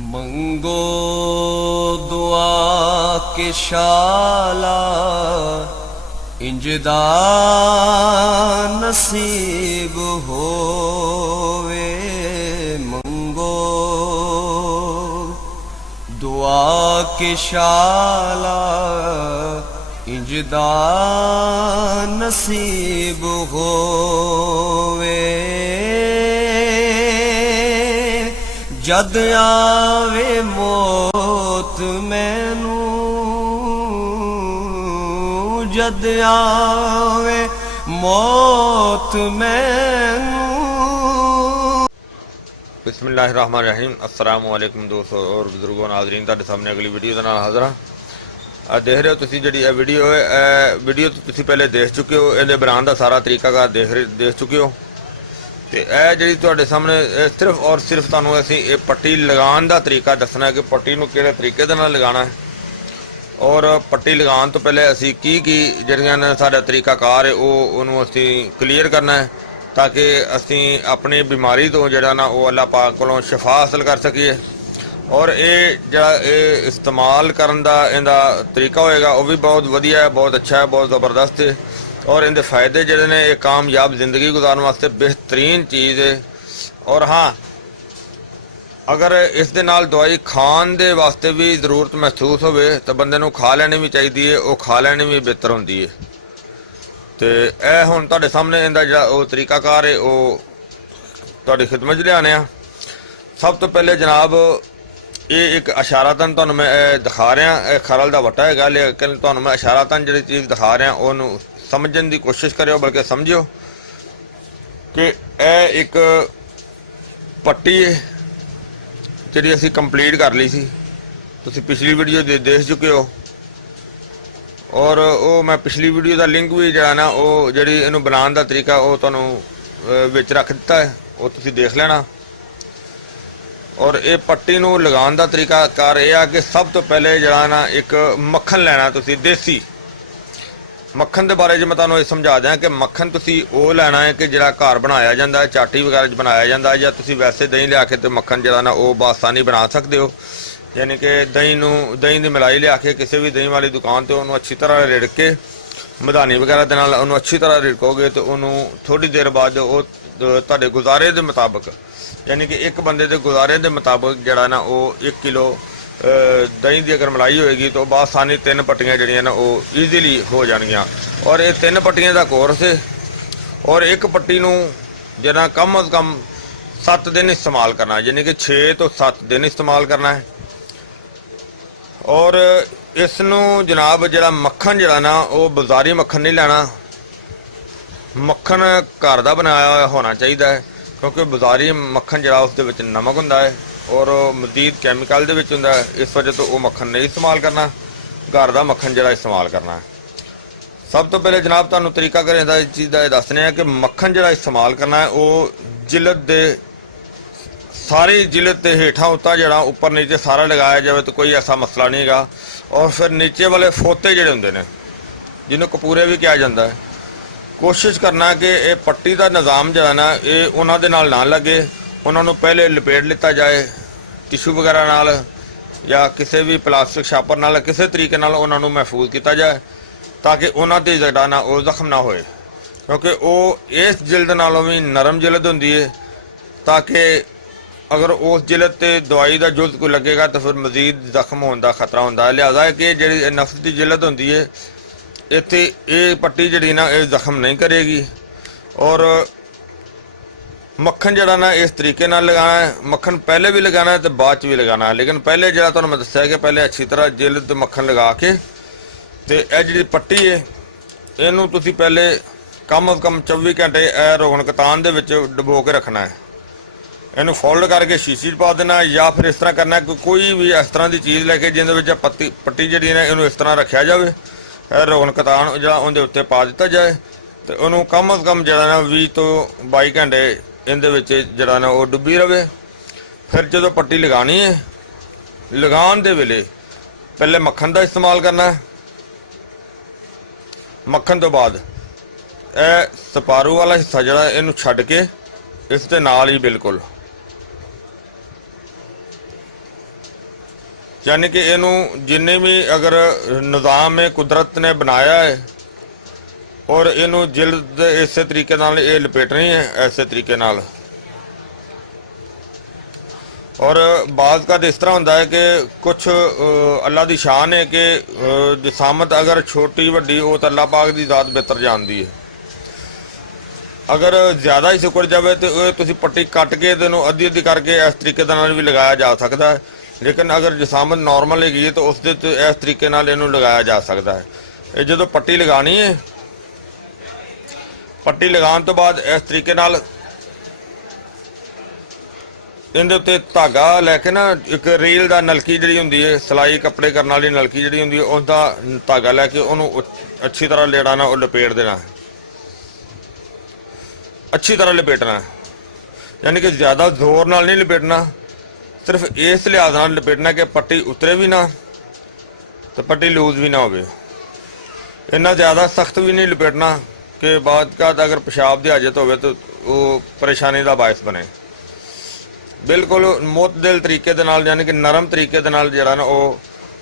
मंगो दुआ के शाला इंजदा नसीब होवे। मंगो दुआ के शाला इंजदा नसीब होवे। जद आवे मौत मैनू, जद आवे मौत मैनू। बिस्मिल्लाहिर्रहमानिर्रहीम। अस्सलामु अलैकुम दोस्तों और बुजुर्गों नाज़रीन, तुहाडे सामने अगली वीडियो दे नाल हाज़र हां। देख रहे हो तुसीं जिहड़ी ये वीडियो है, वीडियो तो तुसीं पहले देख चुके हो, इहदे बनाउण दा सारा तरीकाकार देख चुके हो। तो यह जी तुहाडे सामने सिर्फ और सिर्फ तुहानूं असीं ये पट्टी लगाउण दा तरीका दसना है कि पट्टी नूं किहड़े तरीके दे नाल लगाना है और पट्टी लगाउण तो पहले असीं की जिहड़ियां ने साडा तरीकाकार है उहनूं असीं क्लीयर करना है, ताकि असीं अपनी बीमारी तो जिहड़ा ना वो अल्लाह पाक कोलों शिफा हासिल कर सकीए। और ये जिहड़ा इस्तेमाल करन दा इहदा तरीका होएगा वो भी बहुत वधिया है, बहुत अच्छा है, बहुत ज़बरदस्त है। और इनके फ़ायदे जिहड़े ने एक कामयाब जिंदगी गुजारन वास्ते बेहतरीन चीज़ है। और हाँ, अगर इस दे नाल दवाई खाण दे वास्ते भी जरूरत महसूस होवे तो बंदे नूं खा लैनी भी चाहिए है, वो खा लैनी भी बेहतर होंदी है। तो यह हुण तुहाडे सामने इहदा जिहड़ा वो तरीकाकार है वो तुहाडी खिदमत च लिआने आ। सब तो पहले जनाब ये एक इशारातन तुहानूं मैं दिखा रहा, खरल दा वट्टा है, लेकिन तुहानूं मैं इशारातन जिहड़ी चीज़ दिखा रहा उहनूं समझण की कोशिश करो, बल्कि समझियो कि यह एक पट्टी है जिहड़ी असीं कंप्लीट कर ली सी। तुसीं पिछली वीडियो देख चुके हो और वो मैं पिछली वीडियो का लिंक भी जिहड़ा ना वो जिहड़ी इहनूं बनाउण दा तरीका वो तुहानूं विच रख दिता है, वो तुसीं देख लेना। और ये पट्टी नूं लगाउण दा तरीका कार यह है कि सब तो पहले जिहड़ा ना एक मक्खन लैना तुसीं देसी मक्खन के बारे मैं तुहानूं समझा दें कि मक्खन तुसीं वो लैना है कि जिहड़ा घर बनाया जाता है, चाटी वगैरह बनाया जाता है, या तुसीं वैसे दही लिया के तो मक्खन जिहड़ा ना वो बासानी बना सकते हो। यानी कि दही की मलाई लिया के किसी भी दही वाली दुकान तो उन्होंने अच्छी तरह रिड़क के मधानी वगैरह के नाल उन्होंने अच्छी तरह रिड़कोगे तो उन्होंने थोड़ी देर बाद वो तुहाडे गुजारे के मुताबिक, यानी कि एक बंदे के गुजारे के मुताबिक जिहड़ा ना वो 1 किलो दही की अगर मलाई होएगी तो बासानी 3 पट्टियां जिहड़ियां ना वो ईजीली हो जाएगियां। और ये 3 पट्टियां का कोर्स है और एक पट्टी नूं जिहड़ा कम अज़ कम 7 दिन इस्तेमाल करना है, यानी कि 6 तो 7 दिन इस्तेमाल करना है। और इसनूं जनाब जिहड़ा मक्खन जिहड़ा ना वो बाजारी मक्खन नहीं लेना, मक्खन घर का बनाया होया होना चाहिए है, क्योंकि बाजारी मक्खन जिहड़ा उसदे विच नमक हुंदा है और मजीद कैमिकल दे विच हुंदा है, इस वजह तो वो मक्खन नहीं इस्तेमाल करना, घर का मक्खन जिहड़ा इस्तेमाल करना है। सब तो पहले जनाब तुहानूं तरीका करें दा इस चीज़ का दसने है कि मक्खन जिहड़ा इस्तेमाल करना है वो जिलद दे सारी जिलद के हेठां उत्ता जिहड़ा उपर नीचे सारा लगाया जाए तो कोई ऐसा मसला नहीं है। और फिर नीचे वाले फोते जिहड़े हुंदे ने जिन्होंने कपूरे भी कहा जाता है, कोशिश करना कि ये पट्टी का निज़ाम जिहड़ा ना ये उन्हां दे नाल ना लगे, उन्होंने पहले लपेट लिता जाए टिशू वगैरह नाल या किसी भी प्लास्टिक छापर नाल किसी तरीके नाल उन्होंने महफूज किया जाए, ताकि उन्हां ते जिहड़ा ना वो जख्म ना होए, क्योंकि वो इस जिल्द नालों भी नरम जिल्द हुंदी है। ताकि अगर उस जिल्द ते दवाई का जुल्द कोई लगेगा तो फिर मजीद जख्म होने का खतरा होंदा है। लिहाजा है कि जिहड़ी नफ्स की जिल्द हुंदी है इत्थे ये पट्टी जिहड़ी ना ये जख्म नहीं करेगी। और मक्खन जड़ा ना इस तरीके नाल लगाना है, मक्खन पहले भी लगाना है तो बाद भी लगाना है, लेकिन पहले जड़ा तुहानूं मैं दस्सिया कि पहले अच्छी तरह जिल्द मक्खन लगा के तो यह जी पट्टी है इनू तुसीं पहले कम अज़ कम 24 घंटे रोगन कतान दे विच डुबो के रखना है। इनू फोल्ड करके शीशी पा देना, या फिर इस तरह करना है कि कोई भी इस तरह की चीज़ लैके जिंदे पट्टी जी ने इनू इस तरह रखा जाए, रोगन कतान जो उनके उत्ते पा दिता जाए तो उन्होंने कम अज़ कम जड़ा ना 20 तो 22 घंटे इहदे विच जड़ा ना वो डुबी रहे। फिर जो पट्टी लगानी है, लगान दे वेले पहले मक्खन का इस्तेमाल करना है, मक्खन तो बाद सपारू वाला हिस्सा जड़ा इनू छड्ड के इस दे नाल ही बिल्कुल यानी कि इनू जिन्ने भी अगर निज़ाम है कुदरत ने बनाया है और इनू जिल्द इस तरीके नाल ये लपेटनी है ऐसे तरीके नाल। और बाज़ का इस तरह होंदा है कि कुछ अल्लाह की शान है कि जिसामत अगर छोटी वड्डी वो तो अल्लाह पाक की ज़ात बेहतर जानती है। अगर ज़्यादा ही सुकड़ जाए तो तुसी पट्टी कट के तेनों अद्धी अद्धी करके इस तरीके नाल भी लगाया जा सकता है, लेकिन अगर जिसामत नॉर्मल हैगी तो उस इस तरीके नाल इनू लगाया जा सकता है। ये जो पट्टी लगानी है, पट्टी लगाने तो बाद इस तरीके नाल इहदे उत्ते धागा लैके ना एक रील दा नलकी जिहड़ी हुंदी है सिलाई कपड़े करने वाली नलकी जिहड़ी हुंदी है उसदा धागा लैके उहनूं अच्छी तरह लेड़ा ना वो लपेट देना है, अच्छी तरह लपेटना है। यानी कि ज़्यादा जोर नाल नहीं लपेटना, सिर्फ इस लिहाज नाल लपेटना कि पट्टी उतरे भी ना तो पट्टी लूज भी ना होवे। इन्ना ज़्यादा सख्त भी नहीं लपेटना कि बाद का अगर पेशाब की हाजत होवे तो वो परेशानी का बायस बने। बिल्कुल मुतदिल तरीके दे नाल यानी कि नरम तरीके दे नाल जिहड़ा ना वो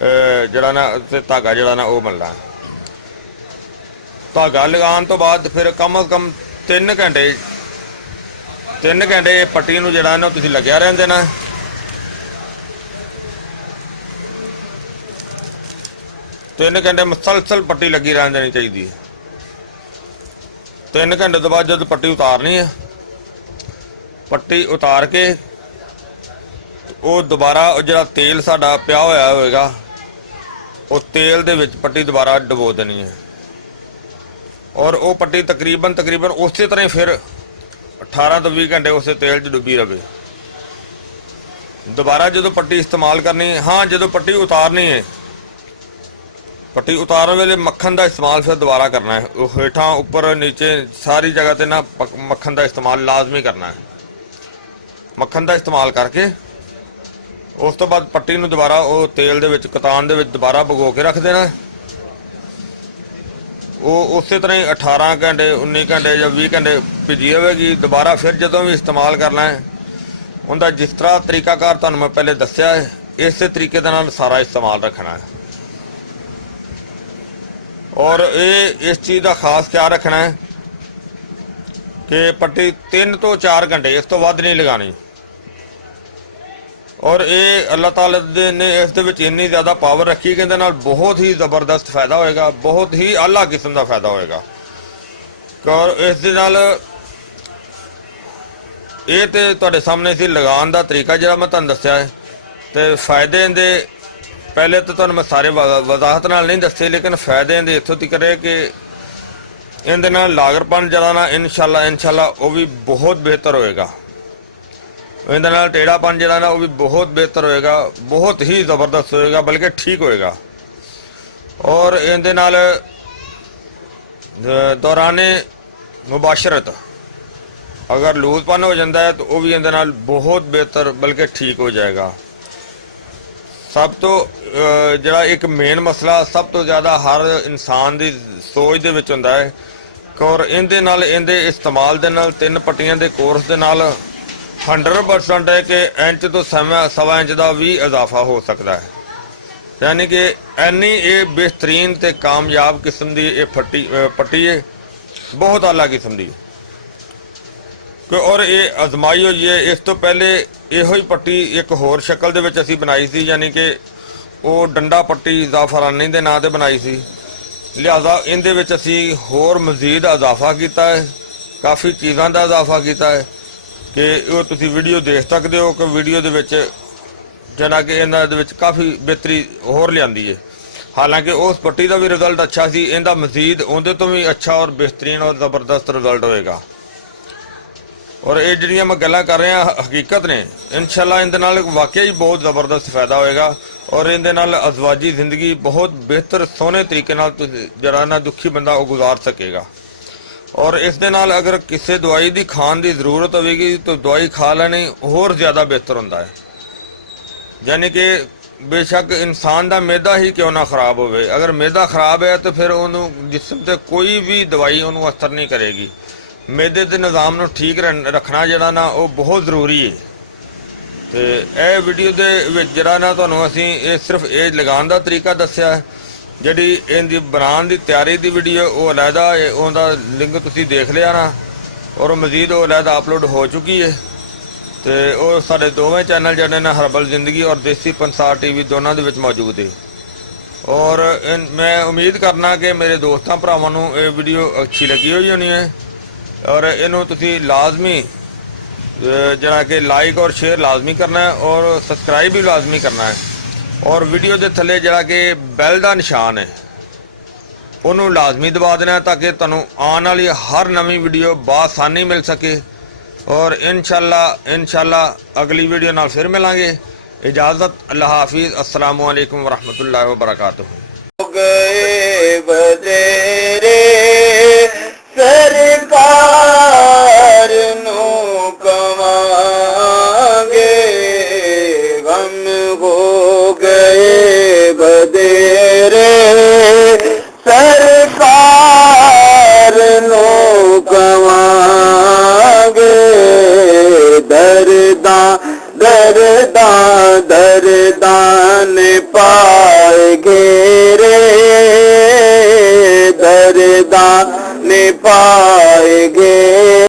जिहड़ा ना धागा जिहड़ा ना वो मिलना। धागा लगाने तो बाद फिर कम अज कम 3 घंटे पट्टी नूं जिहड़ा ना तुसीं लग्या रहन देना। तीन घंटे मुसलसल पट्टी लगी रहन देनी चाहिए। 3 घंटे तो बाद जब पट्टी उतारनी है, पट्टी उतार के वो दोबारा जिहड़ा तेल साडा पिया होया होएगा वो तेल दे विच पट्टी दोबारा डबो देनी है और वो पट्टी तकरीबन उस तरह ही फिर 18 तो 20 घंटे उस तेल च डुबी रहे। दोबारा जो पट्टी इस्तेमाल करनी, हाँ जो पट्टी उतारनी है, पट्टी उतारन वेले मक्खन का इस्तेमाल फिर दोबारा करना है। हेठां उपर नीचे सारी जगह ते ना मक्खन का इस्तेमाल लाजमी करना है। मक्खन का इस्तेमाल करके उस तो बाद पट्टी नूं दोबारा वो तेल दे विच कतान दे विच दोबारा भगो के रख देना है। वो उस तरह ही 18 घंटे 19 घंटे या 20 घंटे भिजी होगी। दोबारा फिर जदों भी इस्तेमाल करना है उनका जिस तरह तरीकाकार तुहानूं मैं पहले दस्सिया है इस तरीके दे नाल सारा इस्तेमाल रखना है। और ये इस चीज़ का खास ख्याल रखना है कि पट्टी 3 तो 4 घंटे इस तो वध नहीं लगानी। और ये अल्लाह ताला ने इस दे विच इन्नी ज़्यादा पावर रखी कि इहदे नाल बहुत ही ज़बरदस्त फायदा होएगा, बहुत ही आला किस्म का फायदा होएगा। और इस दे नाल ये तो तुहाडे सामने सी लगान का तरीका जिहड़ा मैं तुहानूं दस्सिया है। तो फायदे इहदे पहले तो तुहानूं मैं सारे वजाहत नाल नहीं दस्से, लेकिन फायदे इहदे इत्थों तक है कि इहदे नाल लागरपन जिहड़ा ना इंशाअल्लाह वो भी बहुत बेहतर होएगा। इहदे नाल टेढ़ापन जिहड़ा ना वो भी बहुत बेहतर होएगा, बहुत ही ज़बरदस्त होएगा, बल्कि ठीक होएगा। और इहदे नाल दौराने मुबाशरत अगर लूजपन हो जाता है तो वह भी इहदे नाल बहुत बेहतर बल्कि ठीक हो जाएगा। सब तो जिहड़ा एक मेन मसला सब तो ज़्यादा हर इंसान की सोच दे विच हुंदा है और इहदे नाल इहदे इस्तेमाल दे नाल 3 पट्टियां दे कोर्स दे नाल 100% है कि इंच तो 1.25 इंच का भी इजाफा हो सकता है। यानी कि इन्नी ये बेहतरीन ते कामयाब किस्म की ये पट्टी है, बहुत आला किस्म की। और ये आजमाई हुई है। इस तो पहले इहो ही पट्टी एक होर शक्ल दे विच असीं बनाई सी, यानी कि वो डंडा पट्टी ज़ाफरानी दे नां ते बनाई सी। लिहाजा इहदे विच असीं होर मजीद इजाफा किया है, काफ़ी चीज़ों का इजाफा किया है कि वो तुसीं वीडियो देख सकते हो कि वीडियो दे विच जिहड़ा कि इहदे विच काफ़ी बेहतरी होर लिआंदी है। हालांकि उस पट्टी का भी रिजल्ट अच्छा सी, इहदा मजीद उहदे तो भी अच्छा और बेहतरीन और ज़बरदस्त रिजल्ट होएगा। और ये जिहड़ियां मैं गल्लां कर रहा हकीकत ने, इंशाअल्लाह इहदे नाल वाकई बहुत ज़बरदस्त फायदा होएगा और इहदे नाल अज़वाजी जिंदगी बहुत बेहतर सोहने तरीके नाल जिहड़ा ना दुखी बंदा वो गुजार सकेगा। और इस दे नाल अगर किसी दवाई की खाण की जरूरत होगी तो दवाई खा लेनी होर ज़्यादा बेहतर होंदा है। यानी कि बेशक इंसान का मैदा ही क्यों ना खराब होवे, अगर मैदा खराब है तो फिर उन्होंने जिस्म ते कोई भी दवाई उन्होंने असर नहीं करेगी। मैदे के निज़ाम को ठीक रखना जिहड़ा ना वो बहुत जरूरी है। ਤੇ ਇਹ ਵੀਡੀਓ ਦੇ ਵਿੱਚ ਜਿਹੜਾ ਨਾ ਤੁਹਾਨੂੰ ਅਸੀਂ ਇਹ ਸਿਰਫ ਇਹ ਲਗਾਉਣ ਦਾ ਤਰੀਕਾ ਦੱਸਿਆ ਹੈ। ਜਿਹੜੀ ਇਹਦੀ ਬਣਾਉਣ ਦੀ ਤਿਆਰੀ ਦੀ ਵੀਡੀਓ ਉਹ ਅਲੱਗਾ ਹੈ, ਉਹਦਾ ਲਿੰਕ ਤੁਸੀਂ ਦੇਖ ਲਿਆ ਨਾ, ਔਰ ਮਜ਼ੀਦ ਉਹ ਅਲੱਗਾ ਅਪਲੋਡ ਹੋ ਚੁੱਕੀ ਹੈ। ਤੇ ਉਹ ਸਾਡੇ ਦੋਵੇਂ ਚੈਨਲ ਜਿਹੜੇ ਨੇ ਹਰਬਲ ਜ਼ਿੰਦਗੀ ਔਰ ਦੇਸੀ ਪੰਸਾਰ ਟੀਵੀ ਦੋਨਾਂ ਦੇ ਵਿੱਚ ਮੌਜੂਦ ਹੈ। ਔਰ ਮੈਂ ਉਮੀਦ ਕਰਨਾ ਕਿ ਮੇਰੇ ਦੋਸਤਾਂ ਭਰਾਵਾਂ ਨੂੰ ਇਹ ਵੀਡੀਓ ਅੱਛੀ ਲੱਗੀ ਹੋਈ ਹੋਣੀ ਹੈ, ਔਰ ਇਹਨੂੰ ਤੁਸੀਂ ਲਾਜ਼ਮੀ ਜਿਹੜਾ ਕਿ ਲਾਈਕ ਔਰ ਸ਼ੇਅਰ ਲਾਜ਼ਮੀ ਕਰਨਾ ਹੈ, ਔਰ ਸਬਸਕ੍ਰਾਈਬ ਵੀ ਲਾਜ਼ਮੀ ਕਰਨਾ ਹੈ। ਔਰ ਵੀਡੀਓ ਦੇ ਥੱਲੇ ਜਿਹੜਾ ਕਿ ਬੈਲ ਦਾ ਨਿਸ਼ਾਨ ਹੈ ਉਹਨੂੰ ਲਾਜ਼ਮੀ ਦਬਾ ਦੇਣਾ, ਤਾਂ ਕਿ ਤੁਹਾਨੂੰ ਆਉਣ ਵਾਲੀ ਹਰ ਨਵੀਂ ਵੀਡੀਓ ਬਾਸਾਨੀ ਮਿਲ ਸਕੇ। ਔਰ ਇਨਸ਼ਾਅੱਲਾ ਅਗਲੀ ਵੀਡੀਓ ਨਾਲ ਫਿਰ ਮਿਲਾਂਗੇ। इजाज़त, अल्लाह हाफिज़, अस्सलामु अलैकुम वरहमतुल्लाहि वबरकातुहू। गए बतेरे सरकार नू कमांगे, गम हो गए बतेरे सरकार नू कमांगे, दर्दा दर्दान पाए घेरे, दर्दान पाए घेरे।